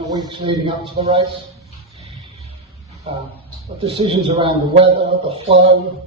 the weeks leading up to the race. Decisions around the weather, the flow,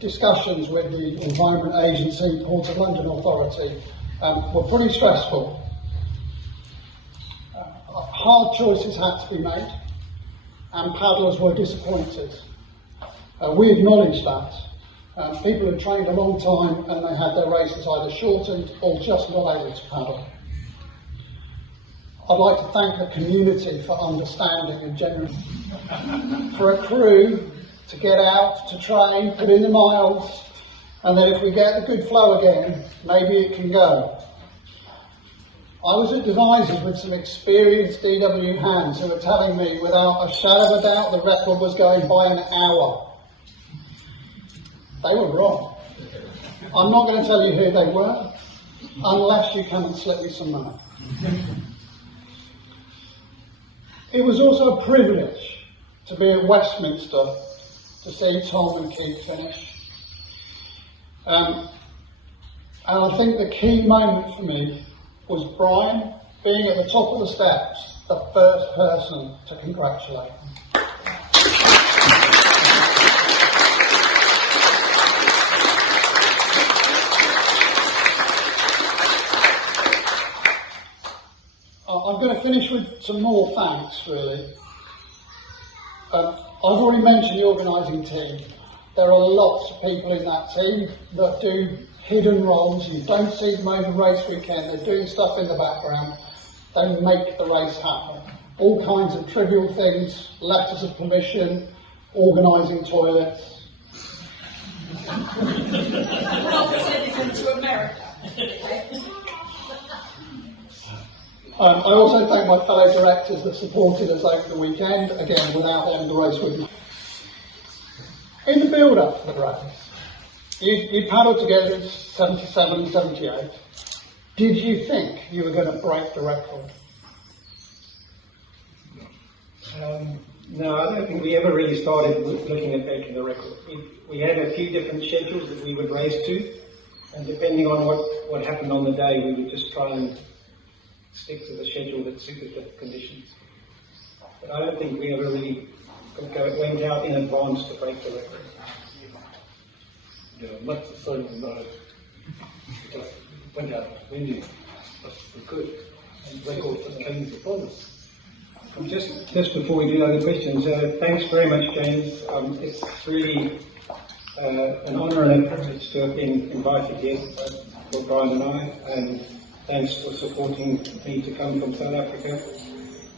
discussions with the Environment Agency, Port of London Authority were pretty stressful. Hard choices had to be made, and paddlers were disappointed. We acknowledge that. People had trained a long time and they had their races either shortened or just not able to paddle. I'd like to thank the community for understanding and generally. For a crew to get out, to train, put in the miles, and then if we get the good flow again, maybe it can go. I was at devices with some experienced DW hands who were telling me without a shadow of a doubt the record was going by an hour. They were wrong. I'm not going to tell you who they were, unless you come and slip me some money. It was also a privilege to be at Westminster to see Tom and Keith finish. And I think the key moment for me was Brian being at the top of the steps, the first person to congratulate him. I'm going to finish with some more thanks, really. I've already mentioned the organising team. There are lots of people in that team that do hidden roles. You don't see them over race weekend. They're doing stuff in the background. They make the race happen. All kinds of trivial things, letters of permission, organising toilets. Not sending them to America. I also thank my fellow directors that supported us over the weekend. Again, without them, the race wouldn't. In the build-up to the race, you paddled together in 77, 78. Did you think you were going to break the record? No, I don't think we ever really started looking at breaking the record. We had a few different schedules that we would race to, and depending on what happened on the day, we would just try and stick to the schedule that suited the conditions. But I don't think we ever really went out in advance to break the record. Yeah, much the same as I just went out when we could, and records just came upon us. Just before we do other questions, thanks very much, James. It's really an honour and a privilege to have been invited here for Brian and I, and thanks for supporting me to come from South Africa.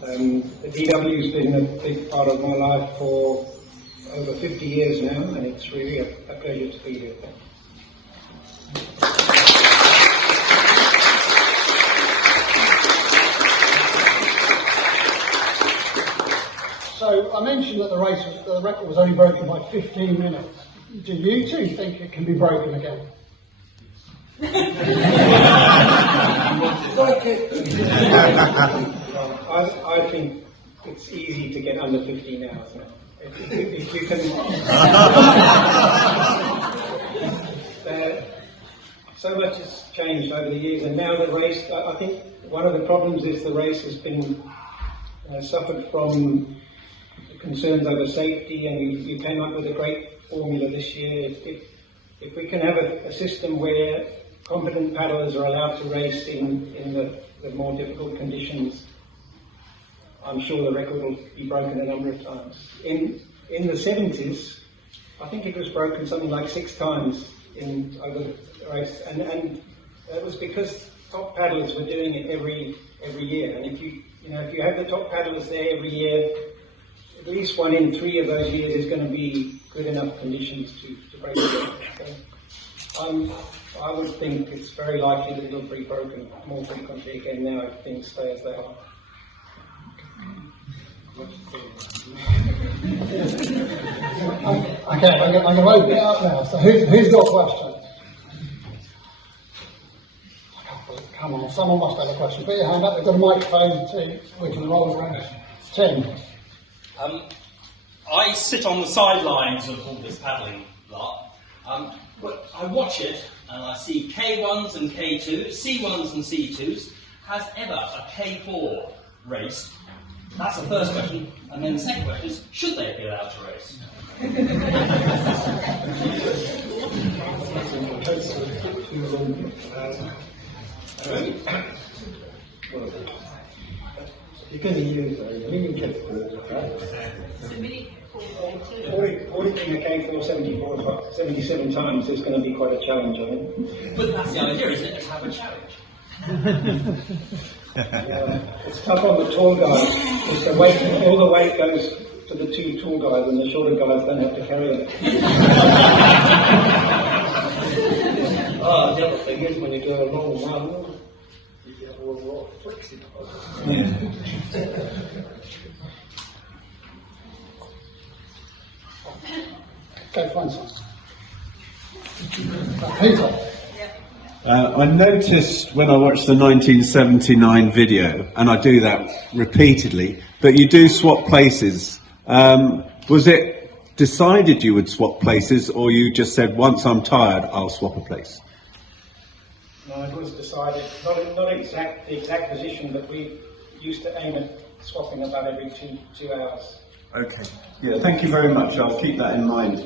The DW has been a big part of my life for over 50 years now, and it's really a pleasure to be here. So I mentioned that the record was only broken by 15 minutes. Do you two think it can be broken again? I think it's easy to get under 15 hours now. If you can, so much has changed over the years, and now the race. I think one of the problems is the race has been suffered from concerns over safety, and you came up with a great formula this year. If we can have a system where competent paddlers are allowed to race in the more difficult conditions, I'm sure the record will be broken a number of times. In the 70s, I think it was broken something like 6 times over the race, and that was because top paddlers were doing it every year. And if you have the top paddlers there every year, at least 1 in 3 of those years is going to be good enough conditions to break the record. So, I would think it's very likely that it'll be broken more frequently again now if things stay as they are. Okay, I'm going to open it up now. So who's got questions? Come on, someone must have a question. Put your hand up. They've got a microphone too. We can roll around. Tim. I sit on the sidelines of all this paddling lot. But I watch it and I see K1s and K2s, C1s and C2s. Has ever a K4 race That's the first question. And then the second question is, should they be allowed to race? You're going to use a million kids for it, right? Auditing a K4 77 times is going to be quite a challenge, I think. But that's the idea, isn't it? To have a challenge. It's tough on the tall guys, because all the weight goes to the two tall guys, and the shorter guys don't have to carry it. The other thing is when you do a long run, you get a lot of friction. Go find some. Peter. I noticed when I watched the 1979 video, and I do that repeatedly, that you do swap places. Was it decided you would swap places, or you just said, once I'm tired, I'll swap a place? No, it was decided, not the exact position, but we used to aim at swapping about every two hours. Okay. Yeah, thank you very much. I'll keep that in mind.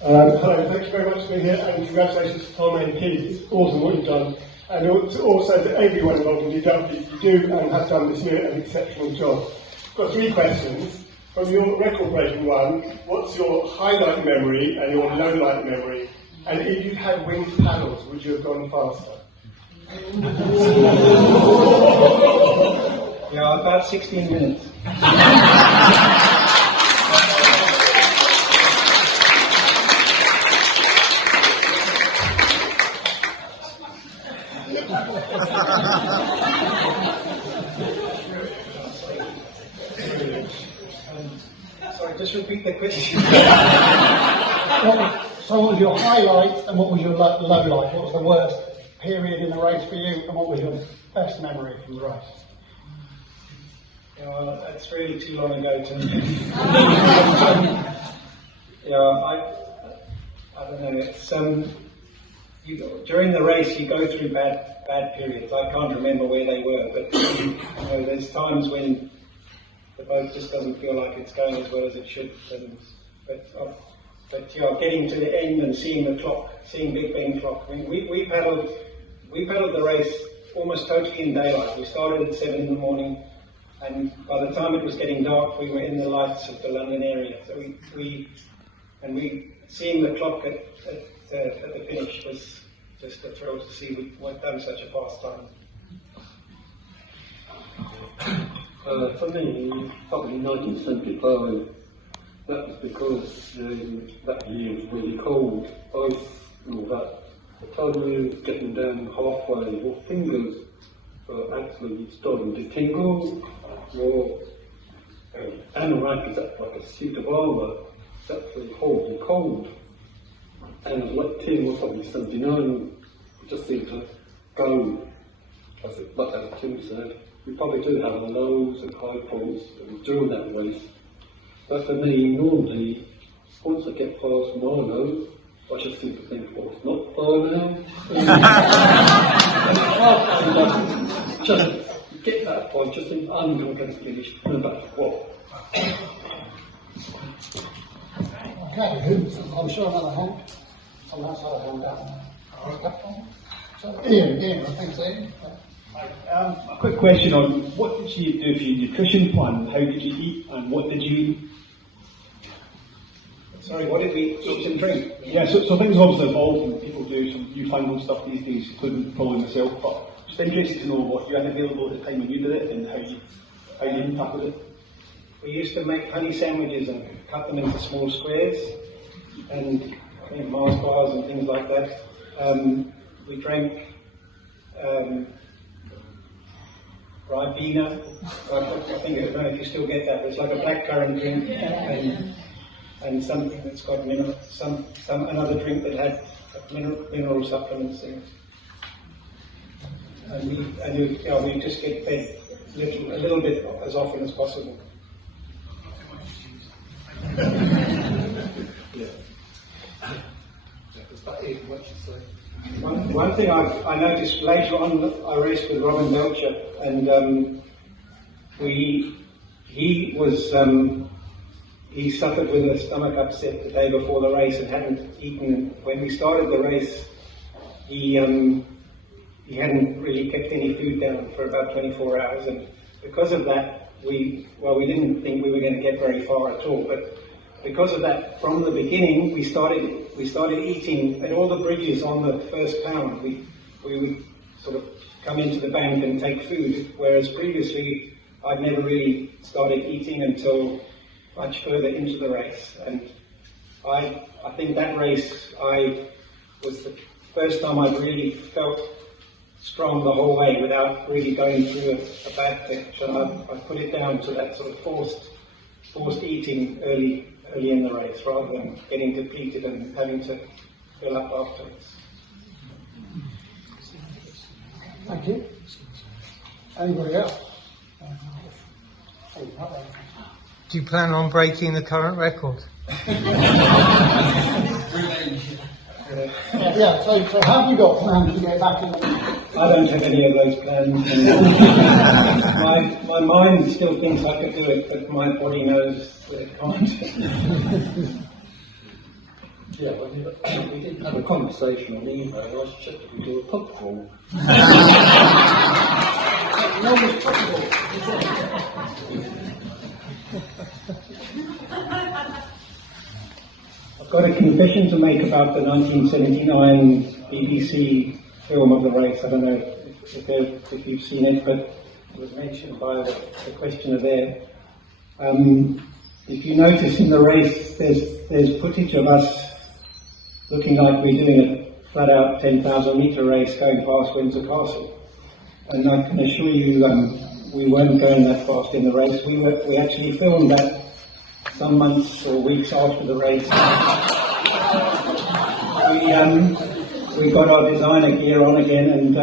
Hello, thank you very much for being here, and congratulations to Tom and Keith. It's awesome what you've done, and also to everyone involved in DW. You do and have done this year an exceptional job. I've got 3 questions. From your record-breaking one, what's your highlight memory and your low-light memory? And if you had winged paddles, would you have gone faster? Yeah, about 16 minutes. Sorry, just repeat the question. So what was your highlight and what was your low light? What was the worst period in the race for you and what was your best memory from the race? That's really too long ago to me. I don't know. It's during the race you go through bad periods. I can't remember where they were, but there's times when the boat just doesn't feel like it's going as well as it should. But getting to the end and seeing the clock, seeing Big Ben clock. I mean, we paddled the race almost totally in daylight. We started at 7 in the morning, and by the time it was getting dark, we were in the lights of the London area. So we seeing the clock at the finish was just a thrill to see we'd done such a fast time. For me, probably 1975. That was because that year was really cold. Both, that the time we were getting down halfway, your fingers were actually starting to tingle. Your anorak is like a suit of armour. It's actually horribly cold. And like Tim was probably 79, it just seemed to go, like as Tim said. We probably do have our lows and high points during that race. But for me, normally, once I get past my low, I just seem to think, well, it's not far now. Just get that point, just think, I'm going to finish, no matter what. Okay, I'm sure another hand. Someone else had a hand down. So Ian, I think it's Ian. A quick question on what did you do for your nutrition plan? How did you eat and what did you eat? Sorry, what did we eat and drink? Yeah, so things obviously evolve and people do some newfangled stuff these days, including probably myself, but just interested to know what you had available at the time when you did it and how you tackled it. We used to make honey sandwiches and cut them into small squares and Mars bars and things like that. We drank Ribena. I think, I don't know if you still get that, but it's like a blackcurrant drink and something that's got another drink that had mineral supplements in it. And we just get fed a little bit as often as possible. One thing I noticed later on, I raced with Robin Belcher, and he suffered with a stomach upset the day before the race and hadn't eaten. When we started the race, he hadn't really kept any food down for about 24 hours, and because of that, we didn't think we were going to get very far at all, but because of that, from the beginning, we started eating at all the bridges on the first pound. We would sort of come into the bank and take food, whereas previously I'd never really started eating until much further into the race. And I think that race was the first time I'd really felt strong the whole way without really going through a bad patch. And I put it down to that sort of forced eating early in the race, rather than getting depleted and having to fill up afterwards. Thank you. Anybody else? Do you plan on breaking the current record? Yeah, so have you got plans to get back in the... I don't have any of those plans. My mind still thinks I could do it, but my body knows that it can't. Yeah, we did have a conversation on email. I was checked if we do a pub crawl. I've got a confession to make about the 1979 BBC film of the race. I don't know if you've seen it, but it was mentioned by the questioner there. If you notice in the race, there's footage of us looking like we're doing a flat-out 10,000 metre race going past Windsor Castle. And I can assure you, we weren't going that fast in the race. We actually filmed that some months or weeks after the race. We got our designer gear on again, and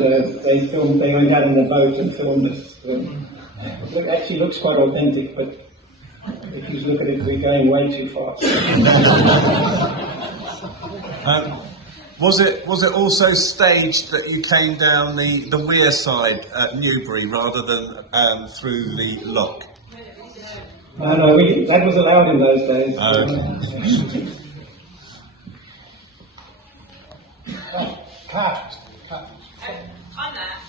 they went out in the boat and filmed us. It actually looks quite authentic, but if you look at it, we're going way too fast. Was it also staged that you came down the Weir side at Newbury rather than through the lock? No, that was allowed in those days. Okay. On that,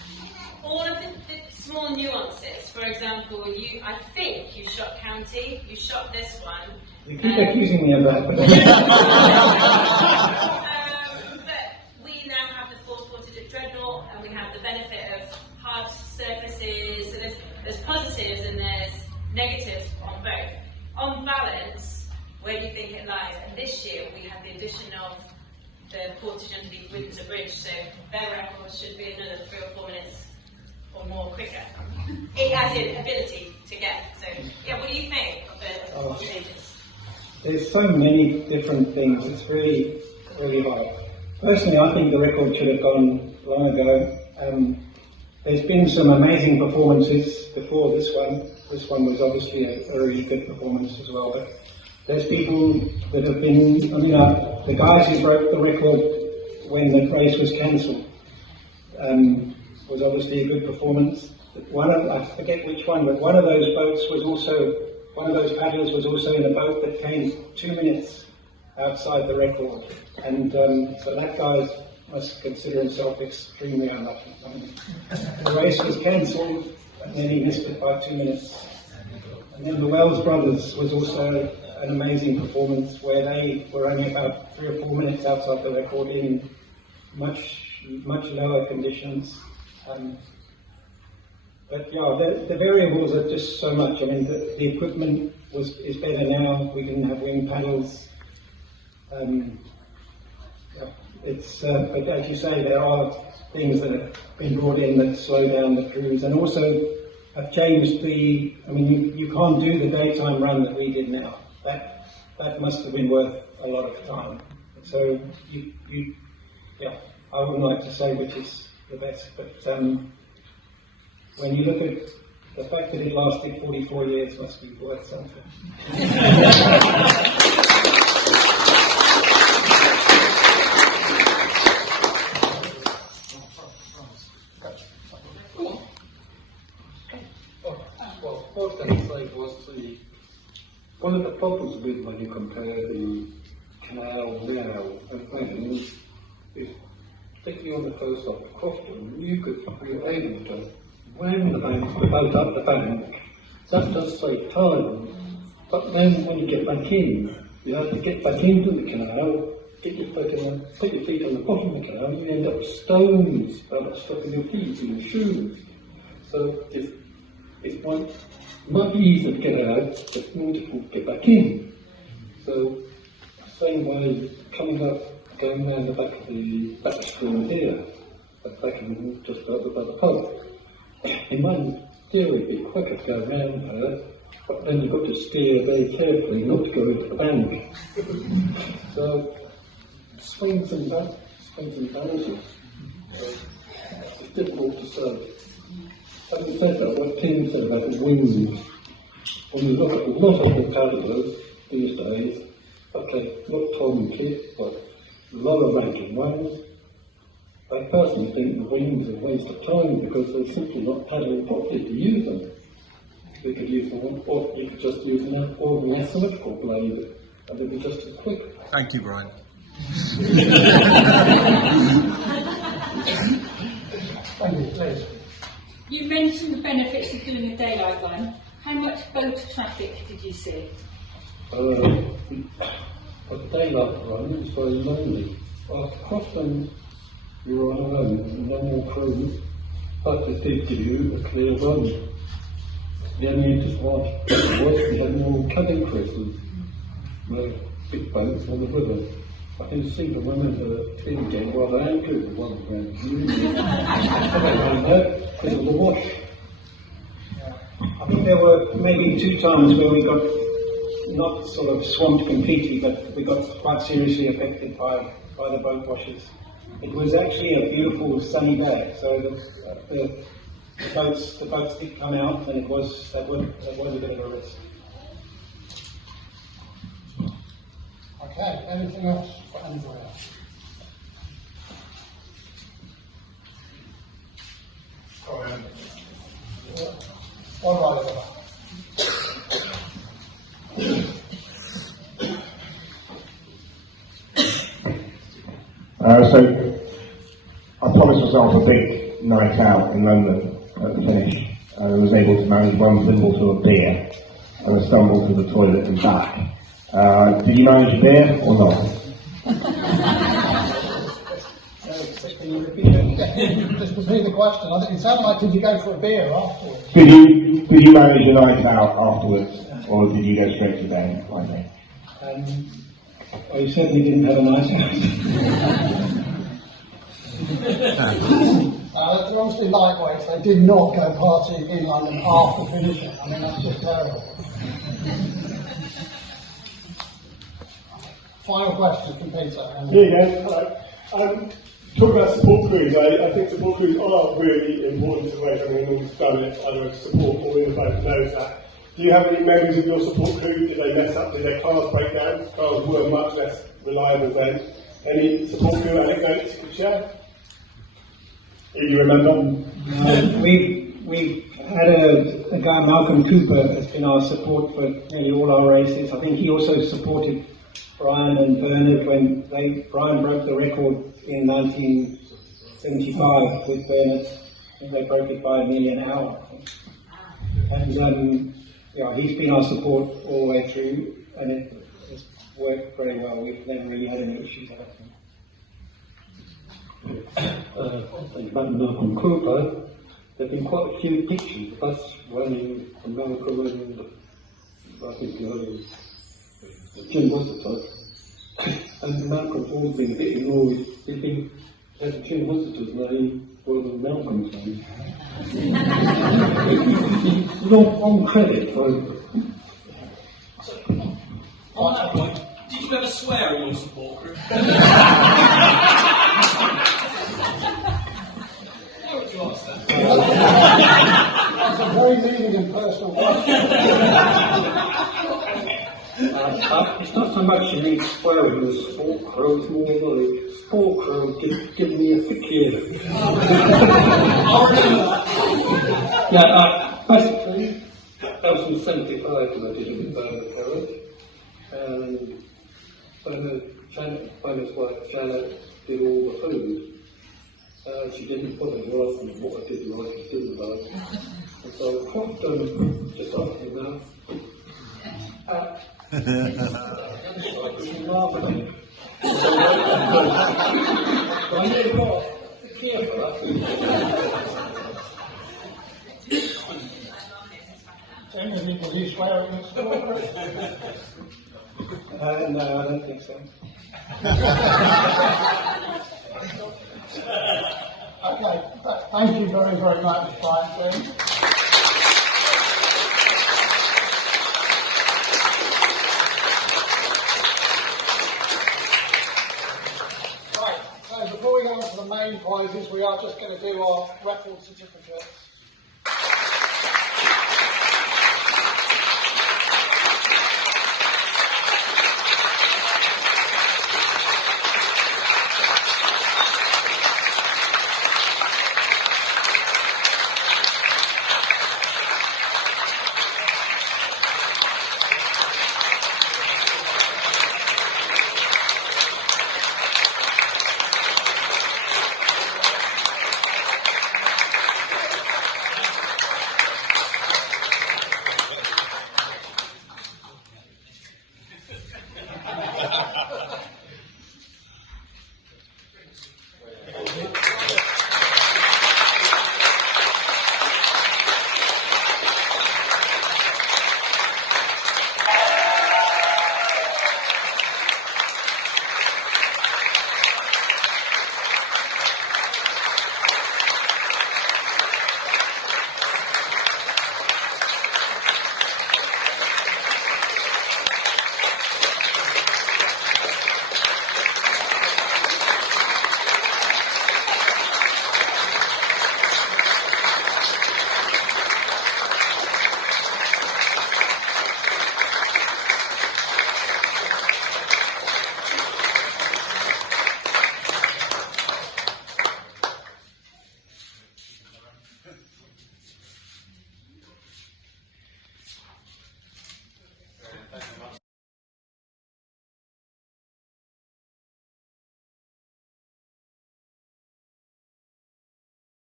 all of the small nuances, for example, I think you shot County, you shot this one. You keep accusing me of that. But we now have the four-ported Dreadnought, and we have the benefit of hard surfaces, so there's positives and there's negatives on both. On balance, where do you think it lies? And this year we have the addition of the portage underneath Windsor Bridge, so their record should be another 3 or 4 minutes or more quicker. It has the ability to get. So, yeah, what do you think of the changes? There's so many different things. It's really, really hard. Personally, I think the record should have gone long ago. There's been some amazing performances before this one. This one was obviously a really good performance as well, but there's people that have been, the guys who broke the record when the race was cancelled was obviously a good performance. I forget which one, but one of those paddlers was also in a boat that came 2 minutes outside the record. And so that guy must consider himself extremely unlucky. The race was cancelled and then he missed it by 2 minutes. And then the Wells brothers was also an amazing performance where they were only about 3 or 4 minutes outside the record in much lower conditions. But yeah, the variables are just so much. I mean, the equipment is better now. We can have wing paddles. But as you say, there are things that have been brought in that slow down the cruise, and also have changed you can't do the daytime run that we did now. That must have been worth a lot of time. So I wouldn't like to say which is the best, but when you look at the fact that it lasted 44 years, must be worth something. Well, what I would say was one of the problems with when you compare the canal now and then is, particularly on the first of Crofton, you could be able to ram the boat up the bank. That does save time, but then when you get back in, you have to get back into the canal, put your feet on the bottom of the canal, you end up with stones stuck in your feet, in your shoes. So it's much easier to get out, but it's more difficult to get back in. So, same way, coming up, going round the back stream here, back in just about the pub. In one theory, it'd be quicker to go round there, but then you've got to steer very carefully not to go into the bank. So, swings and balances. It's difficult to say. Having said that, what Tim said about the wings, when you look at a lot of the paddlers these days, okay, not Tom and Kit, but a lot of ranking ones, I personally think the wings are a waste of time because they're simply not paddling properly to use them. You could use them, or you could just use an ordinary asymmetrical blade, and they'd be just as quick. Thank you, Brian. Thank you, please. You mentioned the benefits of doing the daylight run. How much boat traffic did you see? A daylight run is very lonely. Often you're on your own, no more crew, but it did give you a clear run. The only disadvantage was we had more cabin crews, big boats on the river. I can seem to remember being getting rather angry with one of them. Because of the wash. I think there were maybe 2 times where we got not sort of swamped completely, but we got quite seriously affected by the boat washes. It was actually a beautiful sunny day, so the boats did come out, and that was a bit of a risk. Okay, anything else for Andrea? All right. So I promised myself a big night out in London at the finish. I was able to manage one thimble to a beer, and I stumbled to the toilet and back. Did you manage a beer or not? Can you repeat that? Just repeat the question. I think it sounded like, did you go for a beer afterwards? Did you manage a night out afterwards, or did you go straight to bed finally? Well, you certainly didn't have a nice night. They're obviously lightweights. They did not go partying in London after finishing. I mean, that's just terrible. Final question from Peter. Here you go. Hello. Talk about support crews. I think support crews are really important to the race. I mean, we've done it either as support or in the boat knows that. Do you have any memories of your support crew? Did they mess up? Did their cars break down? Cars were much less reliable then. Any support crew anecdotes you could share? If you remember? We had a guy, Malcolm Cooper, has been our support for nearly all our races. I think he also supported Brian and Bernard when Brian broke the record in 1975 with Bernard. I think they broke it by nearly an hour. And he's been our support all the way through, and it's worked very well. We've never really had any issues, I don't think. I think about Malcolm Cooper, there have been quite a few pictures of us running from Malcolm and I think Jim Wasserton. And Malcolm's always been a bit annoyed. He's been had Jim Wasserton's name rather than Malcolm's name. He's not on credit for On that point, did you ever swear in your support group? Why would you ask that? very leading and personal question. It's not so much in the swearing as sport crow, it's more like sport crow give me a fakir. Basically, I was in 75 when I did it with Bernard Herod, and Bernard's wife Janet did all the food. She didn't bother to ask me what I did like and didn't like. And so I cropped them just off the mouth. I never got the care for that. Generally, does he swear in the store? No, I don't think so. Okay, thank you very, very much, Franklin. Right, so before we go on to the main prizes, we are just going to do our record certificates.